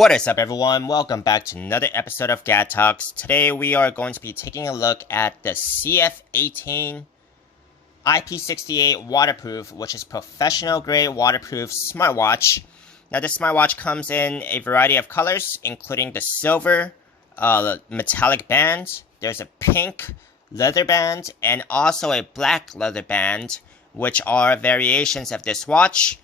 What is up, everyone? Welcome back to another episode of Gad Talks. Today we are going to be taking a look at the CF18 IP68 waterproof, which is professional grade waterproof smartwatch. Now this smartwatch comes in a variety of colors, including the silver metallic band. There's a pink leather band and also a black leather band, which are variations of this watch.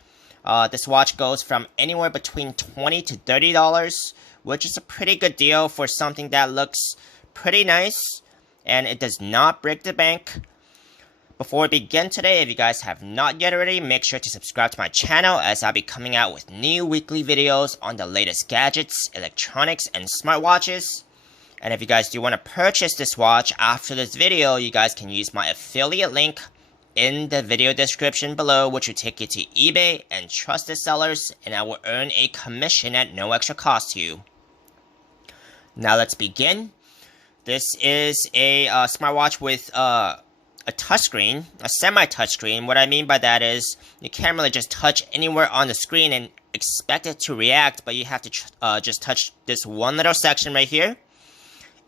This watch goes from anywhere between $20 to $30, which is a pretty good deal for something that looks pretty nice, and it does not break the bank. Before we begin today, if you guys have not yet already, make sure to subscribe to my channel as I'll be coming out with new weekly videos on the latest gadgets, electronics, and smartwatches. And if you guys do want to purchase this watch after this video, you guys can use my affiliate link in the video description below, which will take you to eBay and trusted sellers, and I will earn a commission at no extra cost to you. Now let's begin. This is a smartwatch with a touchscreen, a semi-touchscreen. What I mean by that is you can't really just touch anywhere on the screen and expect it to react, but you have to just touch this one little section right here,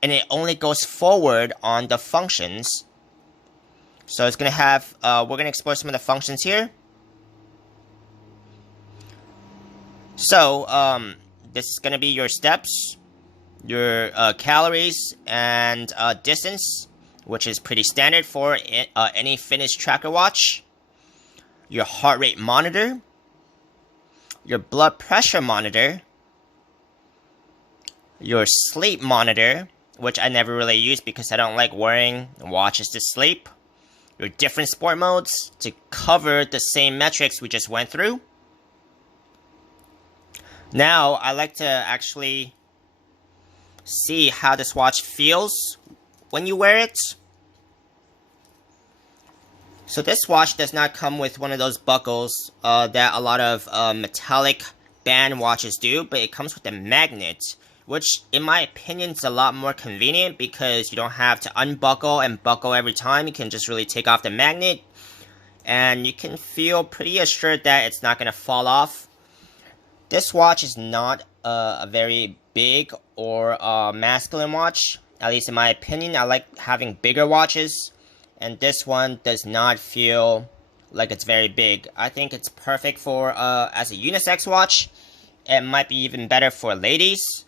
and it only goes forward on the functions. So it's going to have, we're going to explore some of the functions here. So, this is going to be your steps, your calories, and distance, which is pretty standard for any fitness tracker watch. Your heart rate monitor, your blood pressure monitor, your sleep monitor, which I never really use because I don't like wearing watches to sleep. Your different sport modes to cover the same metrics we just went through. Now, I like to actually see how this watch feels when you wear it. So this watch does not come with one of those buckles that a lot of metallic band watches do, but it comes with a magnet, which in my opinion is a lot more convenient because you don't have to unbuckle and buckle every time. You can just really take off the magnet and you can feel pretty assured that it's not going to fall off. This watch is not a very big or masculine watch, at least in my opinion. I like having bigger watches, and this one does not feel like it's very big. I think it's perfect for as a unisex watch. It might be even better for ladies.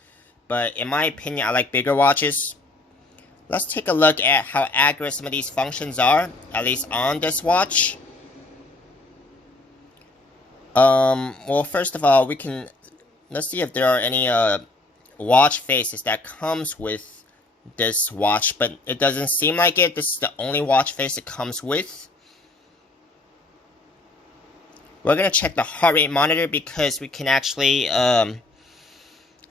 But in my opinion, I like bigger watches. Let's take a look at how accurate some of these functions are, at least on this watch. Well, first of all, let's see if there are any watch faces that comes with this watch, but it doesn't seem like it. This is the only watch face it comes with. We're gonna check the heart rate monitor because we can actually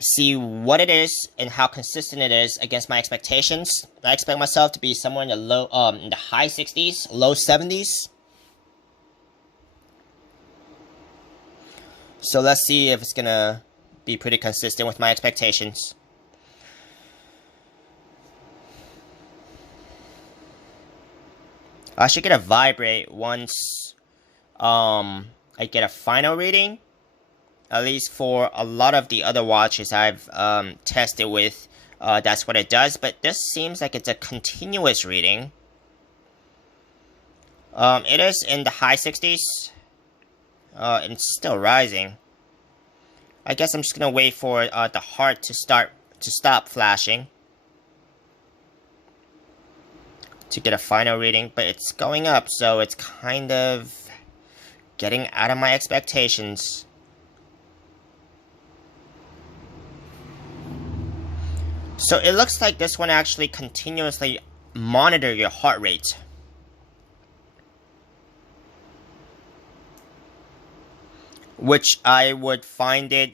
see what it is and how consistent it is against my expectations. I expect myself to be somewhere in the in the high 60s, low 70s. So let's see if it's gonna be pretty consistent with my expectations. I should get a vibrate once I get a final reading. At least for a lot of the other watches I've tested with, that's what it does. But this seems like it's a continuous reading. It is in the high 60s. And it's still rising. I guess I'm just gonna wait for the heart to stop flashing to get a final reading. But it's going up, so it's kind of getting out of my expectations. So it looks like this one actually continuously monitors your heart rate. Which I would find it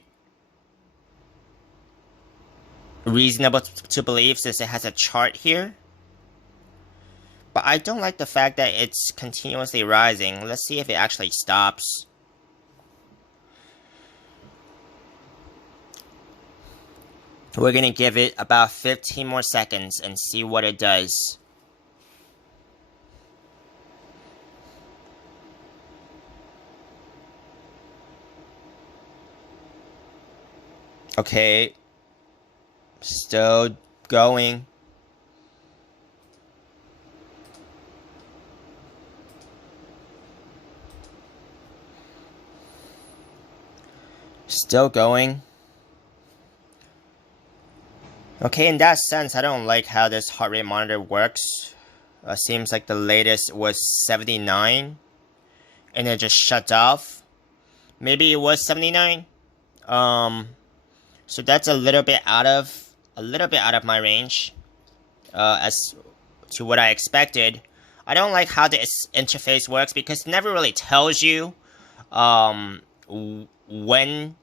reasonable to believe since it has a chart here. But I don't like the fact that it's continuously rising. Let's see if it actually stops. We're going to give it about 15 more seconds and see what it does. Okay. Still going. Still going. Okay, in that sense, I don't like how this heart rate monitor works. Seems like the latest was 79, and it just shut off. Maybe it was 79. So that's a little bit out of my range, as to what I expected. I don't like how this interface works because it never really tells you, when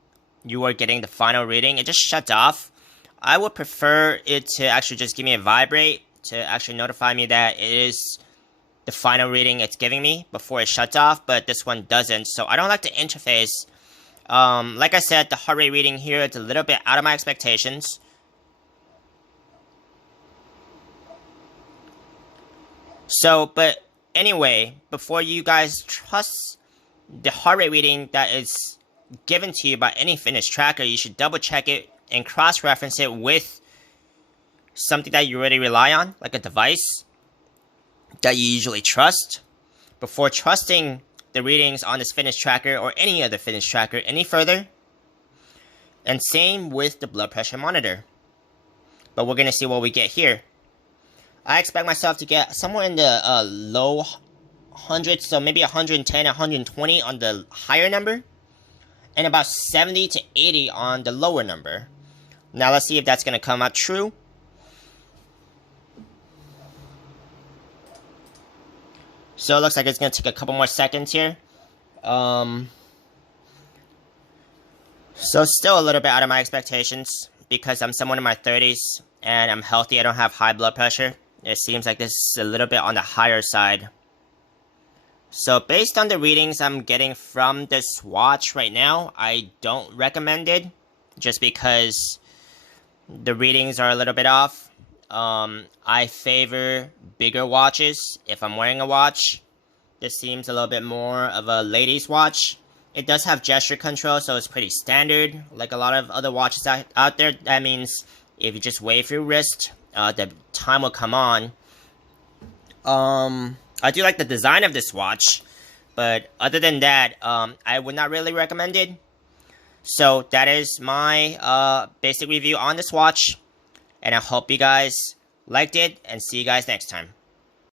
you are getting the final reading. It just shuts off. I would prefer it to actually just give me a vibrate to actually notify me that it is the final reading it's giving me before it shuts off, but this one doesn't. So I don't like the interface. Like I said, the heart rate reading here is a little bit out of my expectations. So, but anyway, before you guys trust the heart rate reading that is given to you by any fitness tracker, you should double check it and cross-reference it with something that you already rely on, like a device that you usually trust, before trusting the readings on this fitness tracker or any other fitness tracker any further. And same with the blood pressure monitor. But we're going to see what we get here. I expect myself to get somewhere in the low hundreds, so maybe 110, 120 on the higher number, and about 70 to 80 on the lower number. Now let's see if that's going to come out true. So it looks like it's going to take a couple more seconds here. So still a little bit out of my expectations because I'm someone in my 30s and I'm healthy. I don't have high blood pressure. It seems like this is a little bit on the higher side. So based on the readings I'm getting from this watch right now, I don't recommend it just because the readings are a little bit off. I favor bigger watches if I'm wearing a watch. This seems a little bit more of a ladies' watch. It does have gesture control, so it's pretty standard. Like a lot of other watches out there, that means if you just wave your wrist, the time will come on. I do like the design of this watch, but other than that, I would not really recommend it. So that is my basic review on this watch, and I hope you guys liked it, and see you guys next time.